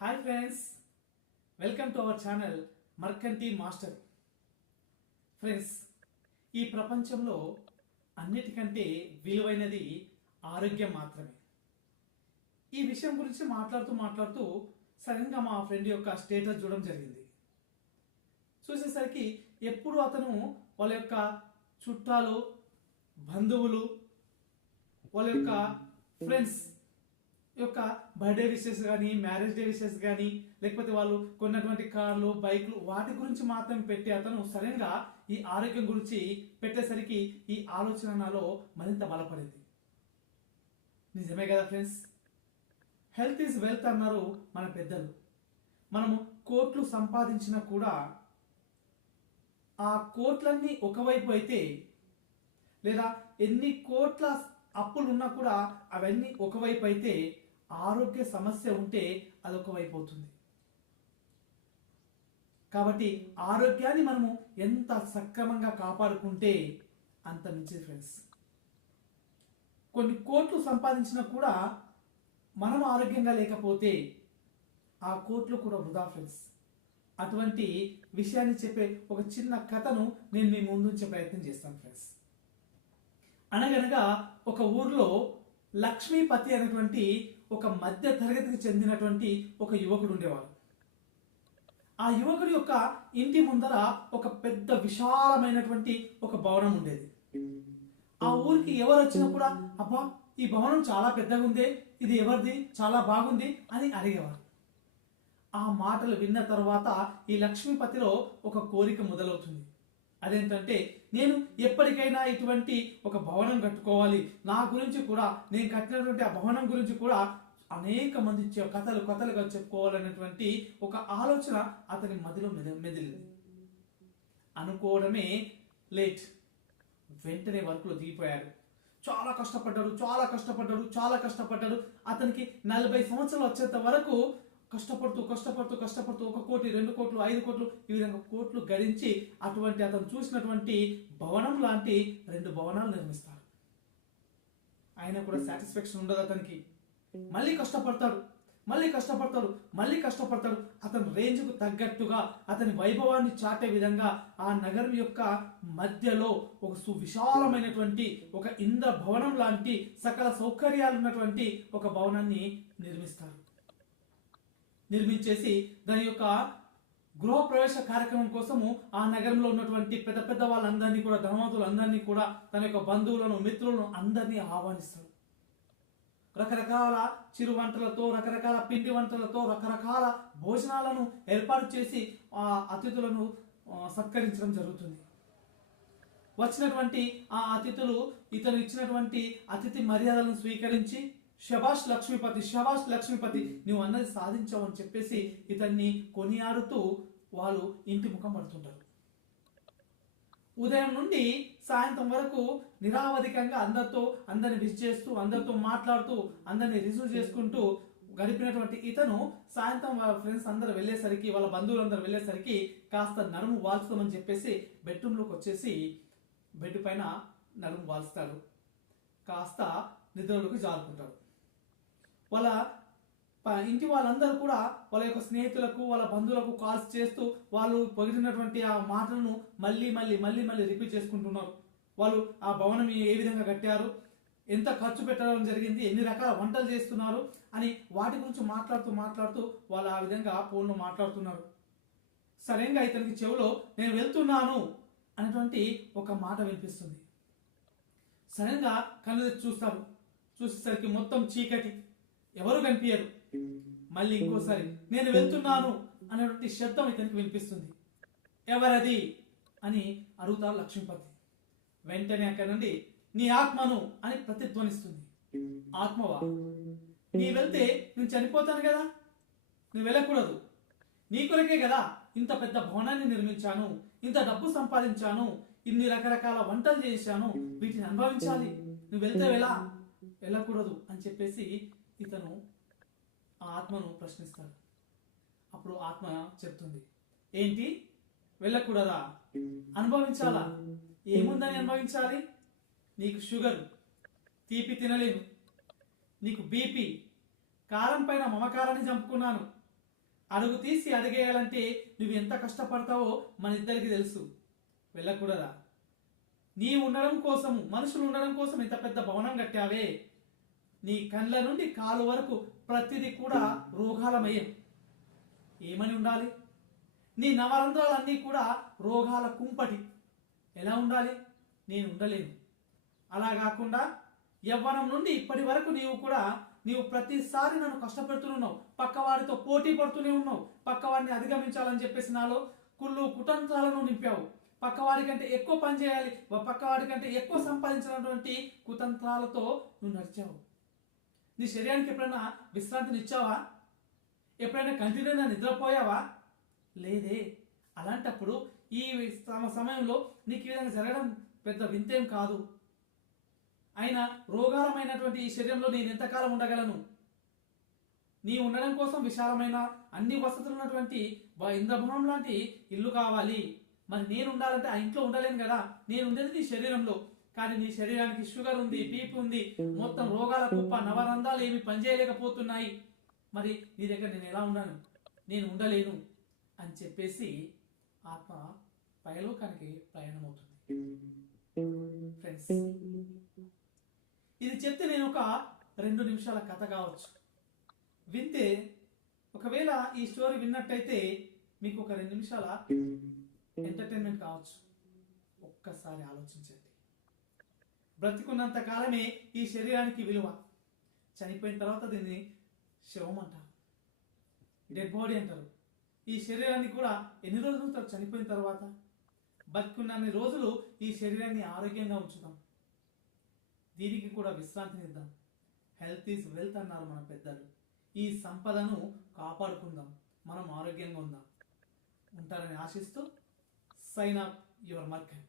Hi friends, welcome to our channel మర్కంటి master. Friends, ఈ ప్రపంచంలో అన్నిటికంటే విలువైనది ఆరోగ్యం మాత్రమే. ఈ విషయం గురించి మాట్లాడుతూ సడన్గా మా ఫ్రెండ్ యొక్క స్టేటస్ చూడడం జరిగింది. చూసేసరికి ఎప్పుడు అతను వాళ్ళ యొక్క చుట్టాలు, బంధువులు, వాళ్ళ యొక్క ఫ్రెండ్స్ యొక్క బర్త్డే విషెస్ కానీ, మ్యారేజ్ డే విషెస్ కానీ, లేకపోతే వాళ్ళు కొన్నటువంటి కార్లు, బైక్లు, వాటి గురించి మాత్రం పెట్టి అతను సడన్గా ఈ ఆరోగ్యం గురించి పెట్టేసరికి ఈ ఆలోచన నాలో మరింత బలపడింది. నిజమే కదా ఫ్రెండ్స్, హెల్త్ ఈజ్ వెల్త్ అన్నారు మన పెద్దలు. మనము కోట్లు సంపాదించినా కూడా ఆ కోట్లన్నీ ఒకవైపు అయితే, లేదా ఎన్ని కోట్ల అప్పులు ఉన్నా కూడా అవన్నీ ఒకవైపు అయితే, ఆరోగ్య సమస్య ఉంటే అదొక వైపు అవుతుంది. కాబట్టి ఆరోగ్యాన్ని మనము ఎంత సక్రమంగా కాపాడుకుంటే అంత మంచిది ఫ్రెండ్స్. కొన్ని కోట్లు సంపాదించినా కూడా మనం ఆరోగ్యంగా లేకపోతే ఆ కోట్లు కూడా వృధా ఫ్రెండ్స్. అటువంటి విషయాన్ని చెప్పే ఒక చిన్న కథను నేను మీ ముందుంచే ప్రయత్నం చేస్తాను ఫ్రెండ్స్. అనగనగా ఒక ఊర్లో లక్ష్మీపతి అనేటువంటి ఒక మధ్య తరగతికి చెందినటువంటి ఒక యువకుడు ఉండేవాడు. ఆ యువకుడి యొక్క ఇంటి ముందర ఒక పెద్ద విశాలమైనటువంటి ఒక భవనం ఉండేది. ఆ ఊరికి ఎవరు వచ్చినా కూడా, అబ్బా ఈ భవనం చాలా పెద్దగా ఉందే, ఇది ఎవరిది, చాలా బాగుంది అని అడిగేవారు. ఆ మాటలు విన్న తర్వాత ఈ లక్ష్మీపతిలో ఒక కోరిక మొదలవుతుంది. అదేంటంటే, నేను ఎప్పటికైనా ఇటువంటి ఒక భవనం కట్టుకోవాలి, నా గురించి కూడా, నేను కట్టినటువంటి ఆ భవనం గురించి కూడా అనేక మంది కథలుగా చెప్పుకోవాలనేటువంటి ఒక ఆలోచన అతని మదిలో మెదిలింది. అనుకోవడమే లేట్. వెంటనే వర్క్లో దిగిపోయాడు. చాలా కష్టపడ్డాడు. అతనికి 40 సంవత్సరాలు వచ్చేంత వరకు కష్టపడుతూ 1 కోటి, 2 కోట్లు, 5 కోట్లు, ఈ విధంగా కోట్లు గడించి అటువంటి అతను చూసినటువంటి భవనం లాంటి 2 భవనాలు నిర్మిస్తారు. అయినా కూడా సాటిస్ఫాక్షన్ ఉండదు అతనికి. మళ్ళీ కష్టపడతాడు. అతని రేంజ్కు తగ్గట్టుగా, అతని వైభవాన్ని చాటే విధంగా ఆ నగరం యొక్క మధ్యలో ఒక సువిశాలమైనటువంటి ఒక ఇంద్ర భవనం లాంటి సకల సౌకర్యాలు ఉన్నటువంటి ఒక భవనాన్ని నిర్మించేసి దాని యొక్క గృహప్రవేశ కార్యక్రమం కోసము ఆ నగరంలో ఉన్నటువంటి పెద్ద వాళ్ళందరినీ కూడా, ధనవంతులందరినీ కూడా, తన యొక్క బంధువులను, మిత్రులను అందరినీ ఆహ్వానిస్తాడు. రకరకాల చిరు వంటలతో, రకరకాల పిండి వంటలతో, రకరకాల భోజనాలను ఏర్పాటు చేసి ఆ అతిథులను సత్కరించడం జరుగుతుంది. వచ్చినటువంటి ఆ అతిథులు ఇతను ఇచ్చినటువంటి అతిథి మర్యాదలను స్వీకరించి, శభాష్ లక్ష్మీపతి, నువ్వు అన్నది సాధించావు అని చెప్పేసి ఇతన్ని కొనియాడుతూ వాళ్ళు ఇంటి ముఖం పడుతుంటారు. ఉదయం నుండి సాయంత్రం వరకు నిరావధికంగా అందరిని విష్ చేస్తూ, అందరితో మాట్లాడుతూ, అందరిని రిసీవ్ చేసుకుంటూ గడిపినటువంటి ఇతను సాయంత్రం వాళ్ళ ఫ్రెండ్స్ అందరు వెళ్ళేసరికి, వాళ్ళ బంధువులందరూ వెళ్ళేసరికి కాస్త నడుము వాల్చుతామని చెప్పేసి బెడ్రూమ్లోకి వచ్చేసి బెడ్ పైన నడుము వాల్స్తాడు. కాస్త నిద్రలోకి జారుకుంటాడు. వాళ్ళ ఇంటి వాళ్ళందరూ కూడా వాళ్ళ యొక్క స్నేహితులకు, వాళ్ళ బంధువులకు కాల్స్ చేస్తూ వాళ్ళు పొగిడినటువంటి ఆ మాటలను మళ్ళీ రిపీట్ చేసుకుంటున్నారు. వాళ్ళు ఆ భవనం ఏ విధంగా కట్టారు, ఎంత ఖర్చు పెట్టడం జరిగింది, ఎన్ని రకాల వంటలు చేస్తున్నారు అని వాటి గురించి మాట్లాడుతూ వాళ్ళు ఆ విధంగా ఫోన్లో మాట్లాడుతున్నారు. సడన్గా ఇతనికి చెవిలో నేను వెళ్తున్నాను అనేటువంటి ఒక మాట వినిపిస్తుంది. సడన్గా కళ్ళు తెచ్చి చూస్తారు. చూసేసరికి మొత్తం చీకటి, ఎవరు కనిపించరు. మళ్ళీ ఇంకోసారి నేను వెళ్తున్నాను అనేటువంటి శబ్దం ఇతనికి వినిపిస్తుంది. ఎవరది అని అడుగుతారు లక్ష్మీపతి. వెంటనే అక్కడి నుండి నీ ఆత్మను అని ప్రతిధ్వనిస్తుంది. ఆత్మవా? నీ వెళ్తే నేను చనిపోతాను కదా, నువ్వు వెళ్ళకూడదు. నీ కొరకే కదా ఇంత పెద్ద భవనాన్ని నిర్మించాను, ఇంత డబ్బు సంపాదించాను, ఇన్ని రకరకాల వంటలు చేశాను, వీటిని అనుభవించాలి. నువ్వు వెళ్తే వెళ్ళకూడదు అని చెప్పేసి ఇతను ఆ ఆత్మను ప్రశ్నిస్తాడు. అప్పుడు ఆత్మ చెప్తుంది, ఏంటి వెళ్ళకూడదా? అనుభవించాలా? ఏముందని అనుభవించాలి? నీకు షుగర్, తీపి తినలేను, నీకు బీపీ, కారం పైన మమకారాన్ని చంపుకున్నాను, అడుగు తీసి అడిగేయాలంటే నువ్వు ఎంత కష్టపడతావో మన ఇద్దరికి తెలుసు. వెళ్ళకూడదా? నీ ఉండడం కోసము, మనుషులు ఉండడం కోసం ఇంత పెద్ద భవనం కట్టావే, నీ కండ్ల నుండి కాలు వరకు ప్రతిదీ కూడా రోగాలమయం. ఏమని ఉండాలి? నీ నవరంధ్రాలన్నీ కూడా రోగాల కుంపటి. ఎలా ఉండాలి? నేను ఉండలేను. అలా కాకుండా యవ్వనం నుండి ఇప్పటి వరకు నీవు ప్రతిసారి నన్ను కష్టపెడుతున్నావు, పక్కవాడితో పోటీ పడుతూనే ఉన్నావు, పక్కవాడిని అధిగమించాలని చెప్పేసి నాలో కుళ్ళు కుతంత్రాలను నింపావు. పక్కవాడి కంటే ఎక్కువ పని చేయాలి, పక్కవాడి కంటే ఎక్కువ సంపాదించినటువంటి కుతంత్రాలతో నువ్వు నడిచావు. నీ శరీరానికి ఎప్పుడైనా విశ్రాంతిని ఇచ్చావా? ఎప్పుడైనా కంటిన్యూగా నిద్రపోయావా? లేదే. అలాంటప్పుడు ఈ సమయంలో నీకు ఈ విధంగా జరగడం పెద్ద వింతేం కాదు. అయినా రోగాలమైనటువంటి ఈ శరీరంలో నేను ఎంతకాలం ఉండగలను? నీ ఉండడం కోసం విశాలమైన అన్ని వసతులు ఉన్నటువంటి ఇంద్రభవనం లాంటి ఇల్లు కావాలి. మరి నేను ఉండాలంటే ఆ ఇంట్లో ఉండలేను కదా. నేను ఉండేది నీ శరీరంలో, కానీ నీ శరీరానికి షుగర్ ఉంది, బీపీ ఉంది, మొత్తం రోగాల కుప్ప, నవరంధ్రాలు ఏమి పనిచేయలేకపోతున్నాయి. మరి నీ దగ్గర నేను ఎలా ఉన్నాను? నేను ఉండలేను అని చెప్పేసి ఆత్మ పరలోకానికి ప్రయాణమవుతుంది. ఫ్రెండ్స్, ఇది చెప్తే నేను ఒక 2 నిమిషాల కథ కావచ్చు. వింటే ఒకవేళ ఈ స్టోరీ విన్నట్టయితే మీకు ఒక 2 నిమిషాల ఎంటర్టైన్మెంట్ కావచ్చు. ఒక్కసారి ఆలోచించండి. బ్రతికున్నంత కాలమే ఈ శరీరానికి విలువ. చనిపోయిన తర్వాత దీన్ని శవం అంటారు, డెడ్ బాడీ అంటారు. ఈ శరీరాన్ని కూడా ఎన్ని రోజులు ఉంటారు చనిపోయిన తర్వాత? బతికున్నన్ని రోజులు ఈ శరీరాన్ని ఆరోగ్యంగా ఉంచుతాం, దీనికి కూడా విశ్రాంతినిద్దాం. హెల్త్ ఈజ్ వెల్త్ అన్నారు మన పెద్దలు. ఈ సంపదను కాపాడుకుందాం, మనం ఆరోగ్యంగా ఉందాం. ఉంటారని ఆశిస్తూ సైన్ అప్ యువర్ మార్కెట్.